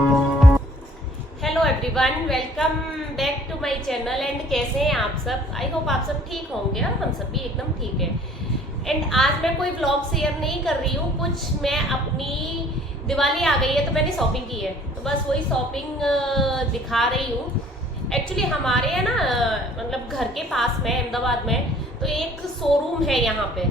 Hello everyone, welcome back to my channel. And कैसे हैं आप सब? आई होप आप सब ठीक होंगे। हम सब भी एकदम ठीक है। एंड आज मैं कोई व्लॉग शेयर नहीं कर रही हूँ कुछ। मैं अपनी दिवाली आ गई है तो मैंने शॉपिंग की है, तो बस वही शॉपिंग दिखा रही हूँ। एक्चुअली हमारे है ना, मतलब घर के पास में अहमदाबाद में तो एक शोरूम है यहाँ पे।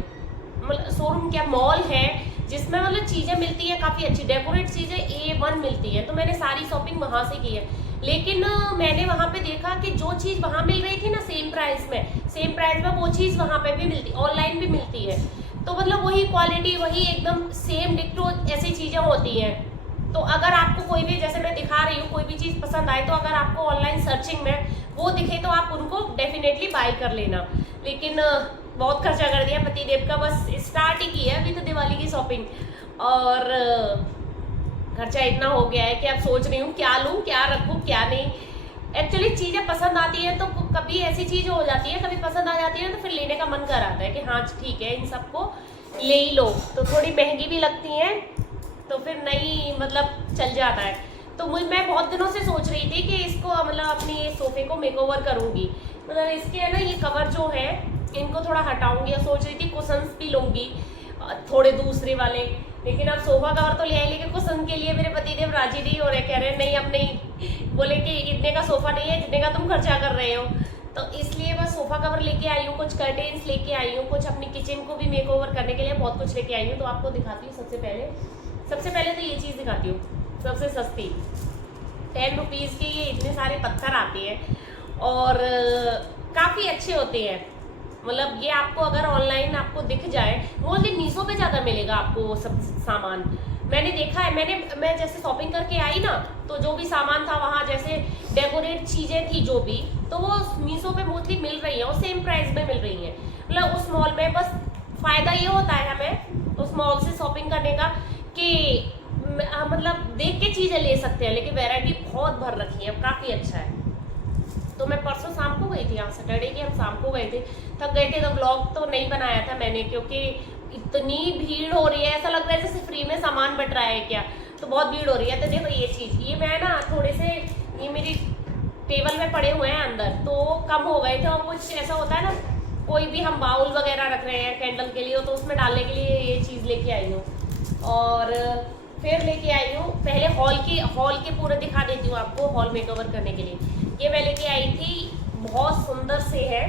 मतलब शोरूम क्या, मॉल है जिसमें मतलब चीजें मिलती है, काफी अच्छी डेकोरेट चीजें A1 मिलती है। तो मैंने सारी शॉपिंग वहां से की है। लेकिन मैंने वहां पे देखा कि जो चीज वहां मिल रही थी ना सेम प्राइस में वो चीज वहां पे भी मिलती, ऑनलाइन भी मिलती है। तो मतलब वही क्वालिटी, वही एकदम सेम डिक्टो ऐसी चीजें होती हैं। तो अगर आपको कोई भी, जैसे मैं दिखा रही हूँ, कोई भी चीज पसंद आए तो अगर आपको ऑनलाइन सर्चिंग में वो दिखे तो आप उनको डेफिनेटली बाय कर लेना। लेकिन बहुत खर्चा कर दिया पतिदेव का, बस स्टार्ट ही की है अभी तो दिवाली की शॉपिंग। और खर्चा इतना हो गया है कि अब सोच रही हूँ क्या लूँ, क्या रखूँ, क्या नहीं। एक्चुअली चीजें पसंद आती है तो कभी ऐसी चीज हो जाती है, कभी पसंद आ जाती है तो फिर लेने का मन कर आता है कि हाँ ठीक है इन सबको ले ही लो। तो थोड़ी महंगी भी लगती है तो फिर नहीं, मतलब चल जाता है। तो मैं बहुत दिनों से सोच रही थी कि इसको मतलब अपनी सोफे को मेकओवर करूंगी। मतलब इसके है ना, ये कवर जो है इनको थोड़ा हटाऊंगी। और सोच रही थी कुशन्स भी लूंगी थोड़े दूसरे वाले। लेकिन अब सोफा कवर तो ले आई, लेकिन कुशन के लिए मेरे पतिदेव राजी नहीं हो रहे, कह रहे नहीं अब नहीं, बोले कि इतने का सोफा नहीं है जितने का तुम खर्चा कर रहे हो। तो इसलिए मैं सोफा कवर लेके आई हूँ, कुछ कर्टेन्स लेके आई हूँ, कुछ अपनी किचन को भी मेकओवर करने के लिए बहुत कुछ लेके आई हूँ। तो आपको दिखाती हूँ। सबसे पहले तो ये चीज दिखाती हूँ, सबसे सस्ती 10 रुपीज की। ये इतने सारे पत्थर आते हैं और काफी अच्छे होते हैं। मतलब ये आपको अगर ऑनलाइन आपको दिख जाए, मोस्टली मीशो पे ज्यादा मिलेगा आपको वो सब सामान। मैंने देखा है, मैं जैसे शॉपिंग करके आई ना, तो जो भी सामान था वहां, जैसे डेकोरेट चीजें थी जो भी, तो वो मीशो पे मोस्टली मिल रही है और सेम प्राइस में मिल रही है। मतलब उस मॉल में बस फायदा ये होता है हमें उस मॉल से शॉपिंग करने का कि मतलब देख के चीजें ले सकते हैं, लेकिन वैरायटी बहुत भर रखी है, काफी अच्छा है। तो मैं परसों शाम को गई थी, यहाँ सैटरडे की हम शाम को गए थे, थक गए थे तो व्लॉग तो नहीं बनाया था मैंने, क्योंकि इतनी भीड़ हो रही है, ऐसा लग रहा है जैसे फ्री में सामान बट रहा है क्या। तो बहुत भीड़ हो रही है। तो देखो ये चीज, ये मैं ना थोड़े से, ये मेरी टेबल में पड़े हुए हैं अंदर, तो कम हो गए थे। और कुछ ऐसा होता है ना, कोई भी हम बाउल वगैरह रख रहे हैं कैंडल के लिए, तो उसमें डालने के लिए ये चीज लेके आई हूँ। और फिर लेके आई हूँ, पहले हॉल के पूरे दिखा देती हूँ आपको, हॉल मेकओवर करने के लिए। ये मैं लेके आई थी, बहुत सुंदर से है।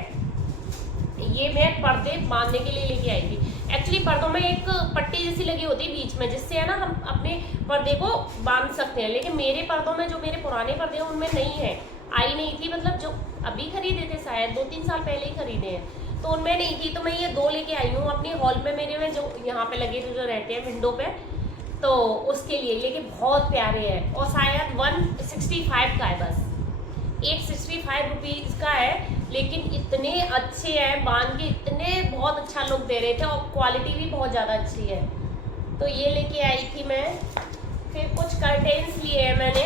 ये मैं पर्दे बांधने के लिए लेके आई थी। एक्चुअली पर्दों में एक पट्टी जैसी लगी होती है बीच में, जिससे है ना हम अपने पर्दे को बांध सकते हैं। लेकिन मेरे पर्दों में, जो मेरे पुराने पर्दे हैं उनमें नहीं है, आई नहीं थी। मतलब जो अभी खरीदे थे, शायद 2-3 साल पहले ही खरीदे हैं, तो उनमें नहीं थी। तो मैं ये 2 लेके आई हूँ अपने हॉल में, मेरे में जो यहाँ पे लगे थे, जो रहते हैं विंडो पे, तो उसके लिए। लेकिन बहुत प्यारे हैं और शायद 165 का है, बस 165 रुपीज का है। लेकिन इतने अच्छे हैं, बांध के इतने बहुत अच्छा लुक दे रहे थे और क्वालिटी भी बहुत ज़्यादा अच्छी है। तो ये लेके आई थी मैं। फिर कुछ कर्टेन्स लिए हैं मैंने,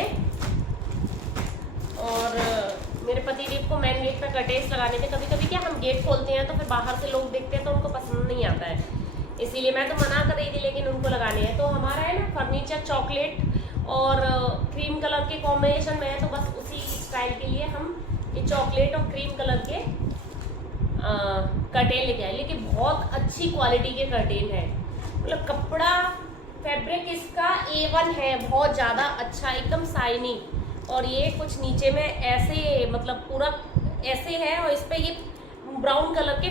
और मेरे पतिदेव को मेन गेट पे कर्टेन्स लगाने थे। कभी कभी क्या हम गेट खोलते हैं तो फिर बाहर से लोग देखते हैं तो उनको पसंद नहीं आता है, इसीलिए मैं तो मना कर रही थी, लेकिन उनको लगाने हैं। तो हमारा है ना फर्नीचर चॉकलेट और क्रीम कलर के कॉम्बिनेशन में है, तो बस उसी स्टाइल के लिए हम ये चॉकलेट और क्रीम कलर के कर्टेन लेके आए। लेकिन बहुत अच्छी क्वालिटी के कर्टेन है, मतलब कपड़ा फैब्रिक इसका A1 है, बहुत ज़्यादा अच्छा, एकदम शाइनी। और ये कुछ नीचे में ऐसे, मतलब पूरा ऐसे है, और इस पे ये ब्राउन कलर के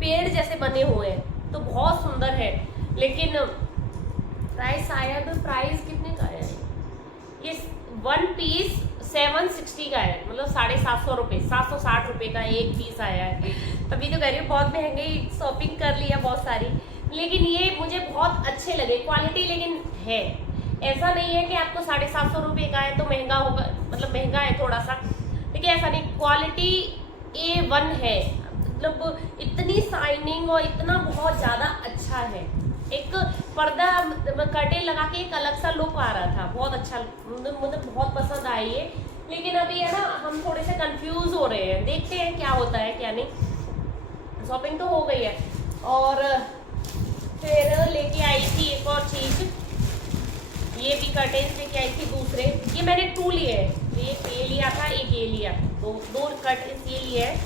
पेड़ जैसे बने हुए हैं, तो बहुत सुंदर है। लेकिन प्राइस कितने का है ये? 1 पीस 760 का है, मतलब 750 रुपये, 760 रुपये का एक पीस आया है। तभी तो कह रही हूँ बहुत महंगी शॉपिंग कर लिया बहुत सारी। लेकिन ये मुझे बहुत अच्छे लगे, क्वालिटी लेकिन है, ऐसा नहीं है कि आपको 750 रुपये का है तो महंगा होगा, मतलब महंगा है थोड़ा सा, लेकिन ऐसा नहीं, क्वालिटी A1 है। मतलब इतनी शाइनिंग और इतना बहुत ज़्यादा अच्छा है। एक पर्दा कर्टेन लगा के एक अलग सा लुक आ रहा था, बहुत अच्छा, मुझे बहुत पसंद आई है। लेकिन अभी है ना, हम थोड़े से कंफ्यूज हो रहे हैं, देखते हैं क्या होता है क्या नहीं। शॉपिंग तो हो गई है। और फिर लेके आई थी एक और चीज, ये भी कर्टेन्स लेके आई थी दूसरे ये मैंने 2 लिए हैं, ये लिया था, एक ये लिया, दो कर्टेन्स ये लिए हैं।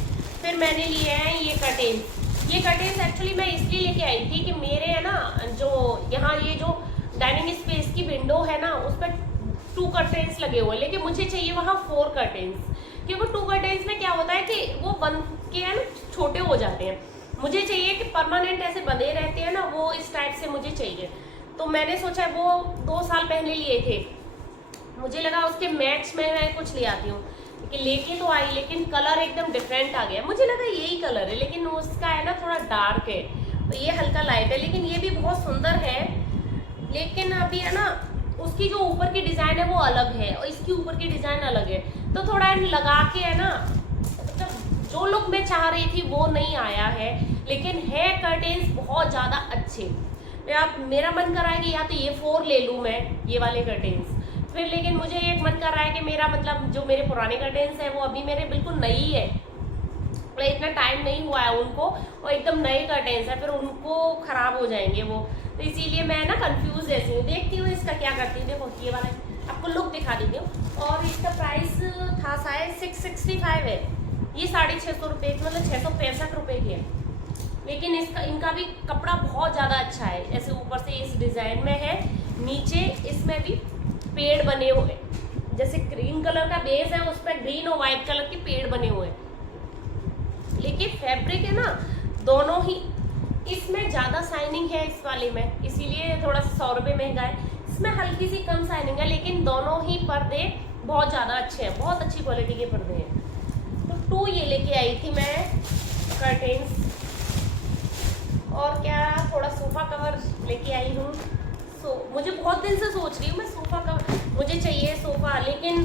फिर मैंने लिए हैं ये कर्टेन्स। ये कर्टेन्स एक्चुअली मैं इसलिए लेके आई थी कि मेरे है ना जो यहाँ ये जो डाइनिंग स्पेस की विंडो है ना उस पर 2 कर्टेन्स लगे हुए हैं, लेकिन मुझे चाहिए वहाँ 4 कर्टेन्स, क्योंकि 2 कर्टेन्स में क्या होता है कि वो बन के है ना छोटे हो जाते हैं। मुझे चाहिए कि परमानेंट ऐसे बंधे रहते हैं ना, वो इस टाइप से मुझे चाहिए। तो मैंने सोचा वो 2 साल पहले लिए थे, मुझे लगा उसके मैच में मैं कुछ ले आती हूँ कि लेके तो आई, लेकिन कलर एकदम डिफरेंट आ गया। मुझे लगा यही कलर है, लेकिन उसका है ना थोड़ा डार्क है, तो ये हल्का लाइट है, लेकिन ये भी बहुत सुंदर है। लेकिन अभी है ना उसकी जो ऊपर की डिजाइन है वो अलग है और इसकी ऊपर की डिजाइन अलग है, तो थोड़ा लगा के है ना मतलब जो लुक मैं चाह रही थी वो नहीं आया है। लेकिन है कर्टेन्स बहुत ज्यादा अच्छे। अब मेरा मन कर रहा है कि या तो ये 4 ले लूँ मैं, ये वाले कर्टेन्स, फिर लेकिन मुझे एक मन कर रहा है कि मेरा मतलब जो मेरे पुराने कर्टेन्स है वो अभी मेरे बिल्कुल नई है, इतना टाइम नहीं हुआ है उनको, और एकदम नए कर्टेन्स है, फिर उनको खराब हो जाएंगे वो, तो इसीलिए मैं ना कंफ्यूज ऐसी हूँ। देखती हूँ इसका क्या करती हूँ। देखो ये वाला आपको लुक दिखा देती हूँ, और इसका प्राइस था शायद 665 है, ये 650 रुपये मतलब 665 रुपये की है। लेकिन इनका भी कपड़ा बहुत ज़्यादा अच्छा है, ऐसे ऊपर से इस डिज़ाइन में है, नीचे इसमें भी पेड़ बने हुए, जैसे ग्रीन कलर का बेस है उस पर ग्रीन और व्हाइट कलर के पेड़ बने हुए हैं। लेकिन फैब्रिक है ना दोनों ही, इसमें ज़्यादा शाइनिंग है इस वाले में, इसीलिए थोड़ा सा 100 रुपये महंगा है। इसमें हल्की सी कम शाइनिंग है, लेकिन दोनों ही पर्दे बहुत ज़्यादा अच्छे हैं, बहुत अच्छी क्वालिटी के पर्दे हैं। तो 2 ये लेके आई थी मैं कर्टेन्स, और क्या थोड़ा सोफ़ा कवर लेके आई हूँ। मुझे बहुत दिन से सोच रही हूँ मैं सोफ़ा कवर, मुझे चाहिए सोफ़ा, लेकिन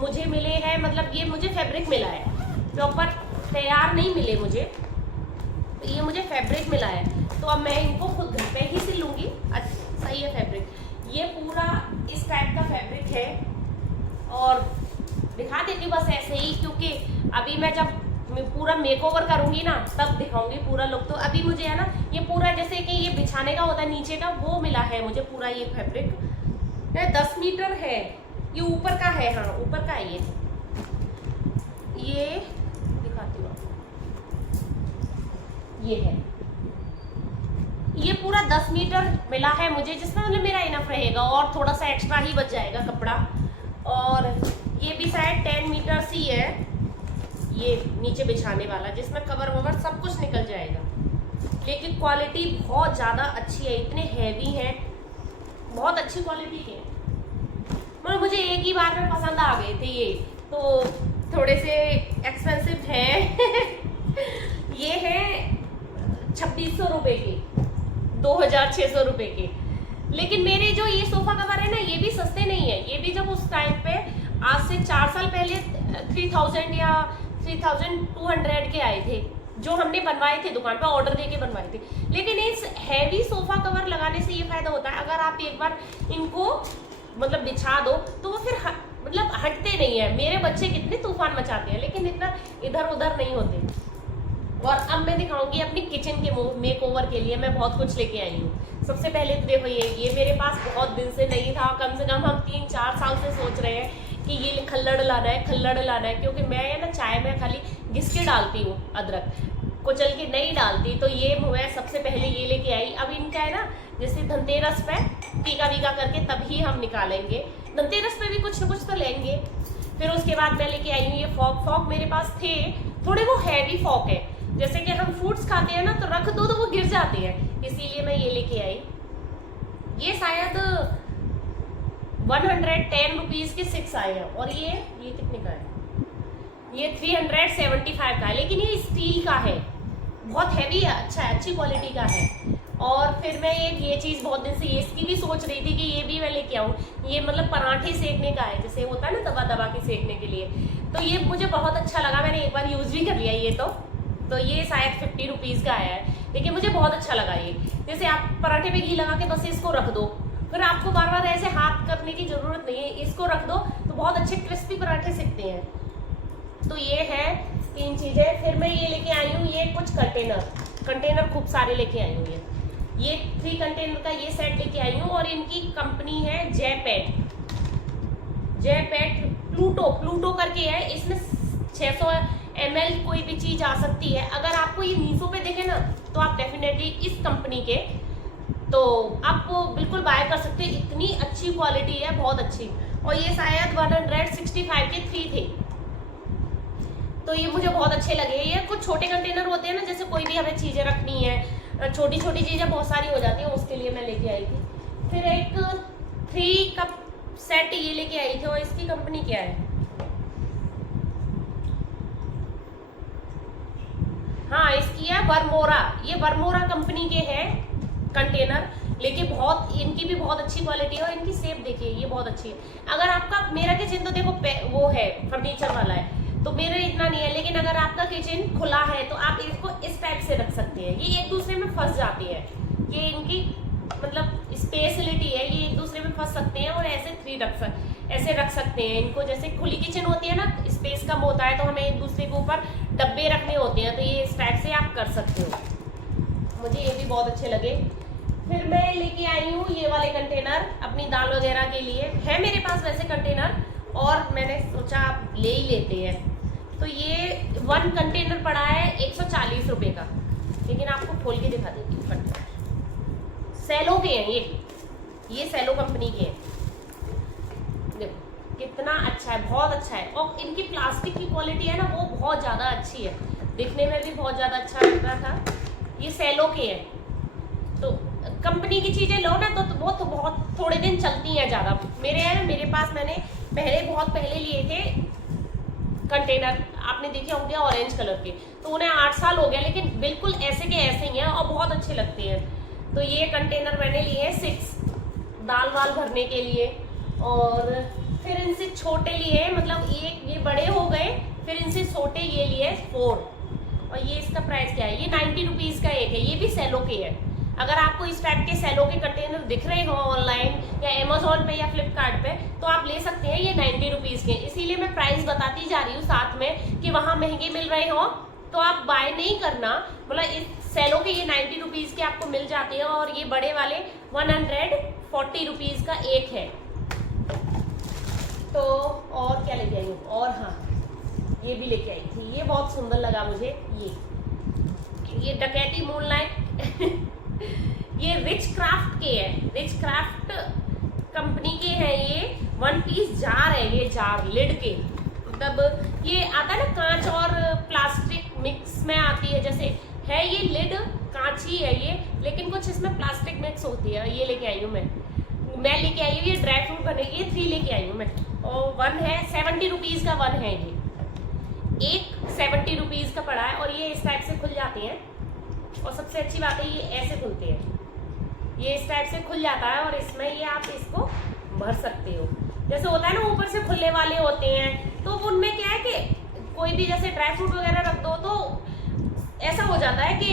मुझे मिले हैं मतलब ये मुझे फैब्रिक मिला है, प्रॉपर तैयार नहीं मिले मुझे, ये मुझे फैब्रिक मिला है, तो अब मैं इनको खुद घर पे ही सिल लूँगी। अच्छा सही है फैब्रिक, ये पूरा इस टाइप का फैब्रिक है, और दिखा देती हूँ बस ऐसे ही, क्योंकि अभी मैं जब मैं पूरा मेकओवर करूँगी ना तब दिखाऊंगी पूरा लुक। तो अभी मुझे है ना ये पूरा जैसे कि ये बिछाने का होता है नीचे का, वो मिला है मुझे पूरा ये फैब्रिक, 10 मीटर है, ये ऊपर का है, हाँ ऊपर का है ये दिखाती हूँ आपको, ये है, ये पूरा 10 मीटर मिला है मुझे, जिसमें मतलब मेरा इनफ रहेगा और थोड़ा सा एक्स्ट्रा ही बच जाएगा कपड़ा। और ये भी शायद 10 मीटर ही है, ये नीचे बिछाने वाला, जिसमें कवर ववर सब कुछ निकल जाएगा। लेकिन क्वालिटी बहुत ज़्यादा अच्छी है, इतने हैवी हैं, बहुत अच्छी क्वालिटी के, मतलब मुझे एक ही बार में पसंद आ गए थे ये, तो थोड़े से एक्सपेंसिव हैं ये है 2600 रुपये के, 2600 रुपये के। लेकिन मेरे जो ये सोफ़ा कवर है ना ये भी सस्ते नहीं है, ये भी जब उस टाइम पे आज से 4 साल पहले 3000 या 3200 के आए थे, जो हमने बनवाए थे दुकान पर, ऑर्डर देके बनवाए थे। लेकिन इस हैवी सोफ़ा कवर लगाने से ये फायदा होता है, अगर आप एक बार इनको मतलब बिछा दो तो वो फिर मतलब हटते नहीं है। मेरे बच्चे कितने तूफान मचाते हैं, लेकिन इतना इधर उधर नहीं होते। और अब मैं दिखाऊंगी अपनी किचन के मेकओवर के लिए मैं बहुत कुछ लेके आई हूँ। सबसे पहले तो देखो ये मेरे पास बहुत दिन से नहीं था, कम से कम हम 3-4 साल से सोच रहे हैं कि ये खल्लड़ लाना है, खल्लड़ लाना है, क्योंकि मैं ना चाय में खाली घिस के डालती हूँ, अदरक कुचल के नहीं डालती, तो ये मैं सबसे पहले ये लेके आई। अब इनका है ना जैसे धनतेरस पे टीका वीका करके तभी हम निकालेंगे, धनतेरस पे भी कुछ न कुछ तो लेंगे। फिर उसके बाद मैं लेके आई हूँ ये फॉक मेरे पास थे थोड़े, वो हैवी फॉक है, जैसे कि हम फ्रूट्स खाते हैं ना तो रख दो तो वो गिर जाते हैं, इसीलिए मैं ये लेके आई। ये शायद 110 रुपीज़ के 6 आए हैं, और ये कितने का है, ये 375 का है, लेकिन ये स्टील का है, बहुत हैवी है, अच्छा है, अच्छी क्वालिटी का है। और फिर मैं ये चीज़ बहुत दिन से इसकी भी सोच रही थी कि ये भी मैं लेके आऊँ। ये मतलब पराठे सेकने का है, जैसे होता है ना दबा दबा के सेकने के लिए, तो ये मुझे बहुत अच्छा लगा, मैंने एक बार यूज़ भी कर लिया ये तो ये शायद 50 रुपीज़ का आया है, लेकिन मुझे बहुत अच्छा लगा ये। जैसे आप पराठे पे घी लगा के बस इसको रख दो, फिर आपको बार बार ऐसे हाथ करने की ज़रूरत नहीं है, इसको रख दो तो बहुत अच्छे क्रिस्पी पराठे सेकते हैं। तो ये है 3 चीज़ें। फिर मैं ये लेके आई हूँ ये कुछ कंटेनर खूब सारे लेके आई हूँ, ये 3 कंटेनर का ये सेट लेके आई हूँ, और इनकी कंपनी है जेपेट, जेपेट प्लूटो करके है। इसमें 600 ml कोई भी चीज आ सकती है। अगर आपको ये मीशो पे दिखे ना तो आप डेफिनेटली इस कंपनी के तो आप बिल्कुल बाय कर सकते हैं। इतनी अच्छी क्वालिटी है, बहुत अच्छी। और ये शायद 165 के 3 थे, तो ये मुझे बहुत अच्छे लगे। ये कुछ छोटे कंटेनर होते हैं ना, जैसे कोई भी हमें चीजें रखनी है, छोटी छोटी चीजें बहुत सारी हो जाती हैं, उसके लिए मैं लेके आई थी। फिर एक 3 कप सेट ये लेके आई थी। और इसकी कंपनी क्या है, हाँ इसकी है वर्मोरा। ये वर्मोरा कंपनी के हैं कंटेनर, लेकिन बहुत इनकी भी बहुत अच्छी क्वालिटी है। और इनकी शेप देखिए, ये बहुत अच्छी है। अगर आपका, मेरा किचन तो देखो वो है फर्नीचर वाला है, तो मेरा इतना नहीं है। लेकिन अगर आपका किचन खुला है तो आप इसको इस टाइप से रख सकते हैं। ये एक दूसरे में फंस जाती है, ये इनकी मतलब स्पेशलिटी है, ये एक दूसरे में फंस सकते हैं। और ऐसे रख सकते हैं इनको। जैसे खुली किचन होती है ना, स्पेस कम होता है, तो हमें एक दूसरे के ऊपर डब्बे रखने होते हैं, तो ये इस टाइप से आप कर सकते हो। मुझे ये भी बहुत अच्छे लगे। फिर मैं लेके आई हूँ ये वाले कंटेनर अपनी दाल वगैरह के लिए। है मेरे पास वैसे कंटेनर, और मैंने सोचा आप ले ही लेते हैं। तो ये 1 कंटेनर पड़ा है 140 रुपये का। लेकिन आपको खोल के दिखा देती हूँ कंटेनर। सेलो के हैं ये सेलो कंपनी के हैं। देखो कितना अच्छा है, बहुत अच्छा है। और इनकी प्लास्टिक की क्वालिटी है ना, वो बहुत ज़्यादा अच्छी है, दिखने में भी बहुत ज़्यादा अच्छा लग रहा था। ये सेलो के हैं, तो कंपनी की चीज़ें लो ना तो वो तो बहुत थोड़े दिन चलती हैं ज़्यादा। मेरे पास मैंने बहुत पहले लिए थे कंटेनर, आपने देखे होंगे ऑरेंज कलर के, तो उन्हें 8 साल हो गया, लेकिन बिल्कुल ऐसे के ऐसे ही हैं और बहुत अच्छे लगते हैं। तो ये कंटेनर मैंने लिए 6 दाल वाल भरने के लिए। और फिर इनसे छोटे लिए, मतलब ये बड़े हो गए, फिर इनसे छोटे ये लिए 4। और ये इसका प्राइस क्या है, ये 90 रुपीज़ का एक है। ये भी सेलो के है। अगर आपको इस टाइप के सेलो के कंटेनर दिख रहे हो ऑनलाइन या अमेजोन पे या फ्लिपकार्ट पे, तो आप ले सकते हैं। ये 90 रुपीज़ के, इसीलिए मैं प्राइस बताती जा रही हूँ साथ में कि वहाँ महंगे मिल रहे हो तो आप बाय नहीं करना। मतलब इस सेलो के ये 90 रुपीज़ के आपको मिल जाते हैं। और ये बड़े वाले 140 रुपीज़ का एक है। तो और क्या लेके आई हूँ, और हाँ ये भी लेके आई थी, ये बहुत सुंदर लगा मुझे। ये डकैती मूनलाइट ये रिच क्राफ्ट के है, रिच क्राफ्ट कंपनी के हैं। ये 1 पीस जार है, ये जार लिड के, मतलब ये आता है ना कांच और प्लास्टिक मिक्स में आती है। जैसे है ये लिड कांच ही है ये, लेकिन कुछ इसमें प्लास्टिक मिक्स होती है। ये लेके आई हूँ मैं लेके आई हूँ। ये ड्राई फ्रूट बनेगी, ये 3 लेके आई हूँ मैं। और 1 है 70 रुपीज़ का 1 है। ये एक 70 रुपीज़ का पड़ा है। और ये इस टाइप से खुल जाते हैं। और सबसे अच्छी बात है ये ऐसे खुलते हैं, ये इस टाइप से खुल जाता है। और इसमें ये आप इसको भर सकते हो। जैसे होता है ना ऊपर से खुलने वाले होते हैं, तो उनमें क्या है कि कोई भी जैसे ड्राई फ्रूट वगैरह रख दो तो ऐसा हो जाता है कि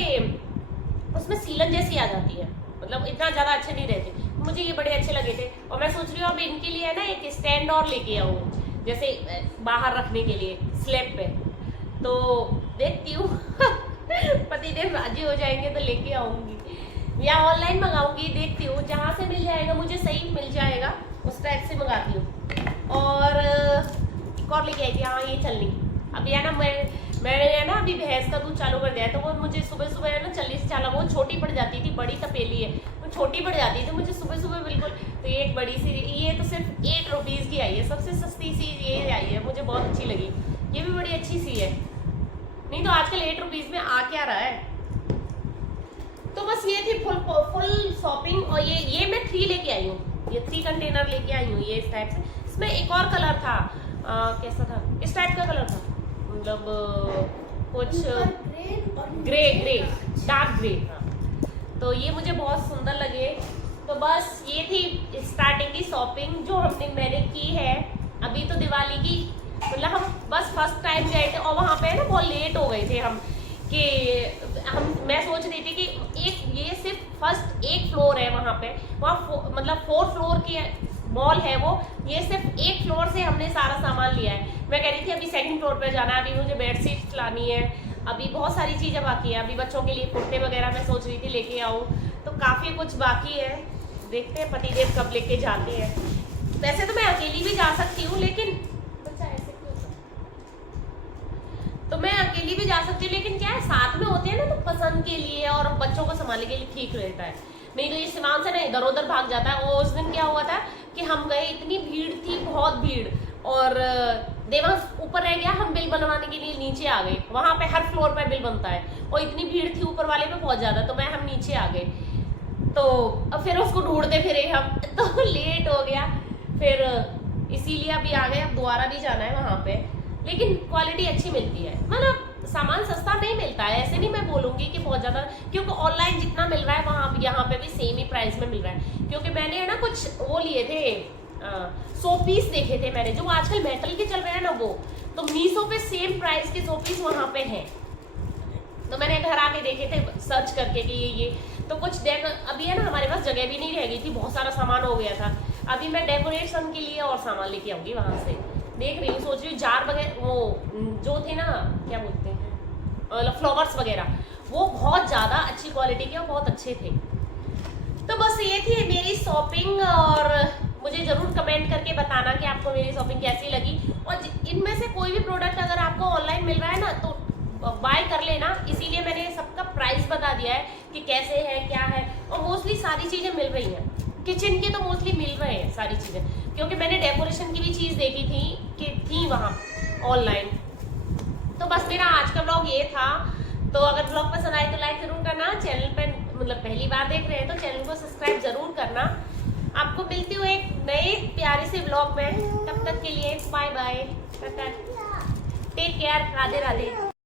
उसमें सीलन जैसी आ जाती है, मतलब इतना ज़्यादा अच्छे नहीं रहते। मुझे ये बड़े अच्छे लगे थे। और मैं सोच रही हूँ अब इनके लिए है ना एक स्टैंड और लेके आऊँ, जैसे बाहर रखने के लिए स्लैब पे। तो देखती हूँ पतिदेव राजी हो जाएंगे तो लेके आऊँगी या ऑनलाइन मंगाऊंगी, देखती हूँ जहाँ से मिल जाएगा, मुझे सही मिल जाएगा उस टाइप से मंगाती हूँ। और एक और लेके आई थी, हाँ ये चलनी। अभी है ना मैंने है ना अभी भैंस का दूध चालू कर दिया है, तो वो मुझे सुबह सुबह है ना चलनी से चाला, वो छोटी पड़ जाती थी, बड़ी तपेली है वो छोटी पड़ जाती थी मुझे सुबह सुबह बिल्कुल। तो ये एक बड़ी सी, ये तो सिर्फ 8 रुपीज़ की आई है, सबसे सस्ती सी ये आई है, मुझे बहुत अच्छी लगी। ये भी बड़ी अच्छी सी है, नहीं तो आजकल 8 रुपीज़ में आ क्या रहा है। तो बस ये थी फुल शॉपिंग। और ये मैं 3 लेके आई हूँ, ये 3 कंटेनर लेके आई हूँ। ये इस टाइप से, इसमें एक और कलर था, कैसा था, इस टाइप का कलर था, मतलब कुछ ग्रे डार्क ग्रे। हाँ, तो ये मुझे बहुत सुंदर लगे। तो बस ये थी स्टार्टिंग की शॉपिंग जो मैंने की है। अभी तो दिवाली की, मतलब हम बस फर्स्ट टाइम गए थे और वहाँ पे ना बहुत लेट हो गए थे हम, कि मैं सोच रही थी कि ये सिर्फ फर्स्ट 1 फ्लोर है वहाँ पे, वहाँ मतलब 4 फ्लोर की मॉल है वो। ये सिर्फ 1 फ्लोर से हमने सारा सामान लिया है। मैं कह रही थी अभी 2nd फ्लोर पे जाना है, अभी मुझे बेडशीट लानी है, अभी बहुत सारी चीज़ें बाकी है। अभी बच्चों के लिए कुर्ते वगैरह मैं सोच रही थी लेके आऊँ, तो काफ़ी कुछ बाकी है। देखते हैं पतिदेव कब लेके जाते हैं। वैसे तो मैं अकेली भी जा सकती हूँ, लेकिन बच्चा ऐसे क्यों था? तो मैं अकेली भी जा सकती हूँ, लेकिन क्या है साथ में होते हैं ना, तो पसंद के लिए और बच्चों को संभालने के लिए ठीक रहता है। नहीं तो ये सिवान से ना इधर उधर भाग जाता है। और उस दिन क्या हुआ था कि हम गए, इतनी भीड़ थी, बहुत भीड़, और देवांश ऊपर रह गया, हम बिल बनवाने के लिए नीचे आ गए। वहां पे हर फ्लोर पे बिल बनता है, और इतनी भीड़ थी ऊपर वाले पे बहुत ज्यादा, तो हम नीचे आ गए। तो अब फिर उसको ढूंढते फिरे हम, तो लेट हो गया, फिर इसीलिए अभी आ गए। अब दोबारा भी जाना है वहां पे, लेकिन क्वालिटी अच्छी मिलती है। मतलब सामान सस्ता नहीं मिलता है, ऐसे नहीं मैं बोलूंगी कि बहुत ज्यादा, क्योंकि ऑनलाइन जितना मिल रहा है वहां यहाँ पे भी सेम ही प्राइस में मिल रहा है। क्योंकि मैंने ना कुछ वो लिए थे, 100 पीस देखे थे मैंने, जो आजकल मेटल के चल रहे हैं ना वो, तो मीशो पे सेम प्राइस के 100 पीस वहां पे हैं। तो मैंने घर आके देखे थे सर्च करके कि ये तो कुछ अभी है ना, हमारे पास जगह भी नहीं रह गई थी, बहुत सारा सामान हो गया था। अभी मैं डेकोरेशन के लिए और सामान लेके आऊंगी वहां से, देख रही हूँ, सोच रही हूँ जार वगैरह, वो जो थे ना क्या बोलते हैं, फ्लावर्स वगैरह, वो बहुत ज्यादा अच्छी क्वालिटी के और बहुत अच्छे थे। तो बस ये थी मेरी शॉपिंग, और मुझे जरूर कमेंट करके बताना कि आपको मेरी शॉपिंग कैसी लगी। और इनमें से कोई भी प्रोडक्ट अगर आपको ऑनलाइन मिल रहा है ना, तो बाय कर लेना। इसीलिए मैंने सबका प्राइस बता दिया है कि कैसे है क्या है, और मोस्टली सारी चीजें मिल रही हैं, किचन के तो मोस्टली मिल रहे हैं सारी चीजें, क्योंकि मैंने डेकोरेशन की भी चीज देखी थी कि थी वहां ऑनलाइन। तो बस मेरा आज का ब्लॉग ये था। तो अगर ब्लॉग पसंद आए तो लाइक जरूर करना, चैनल पर मतलब पहली बार देख रहे हैं तो चैनल को सब्सक्राइब जरूर करना। आपको मिलती हूँ एक नए प्यारे से ब्लॉग में, तब तक के लिए bye bye, take care, Radhe Radhe.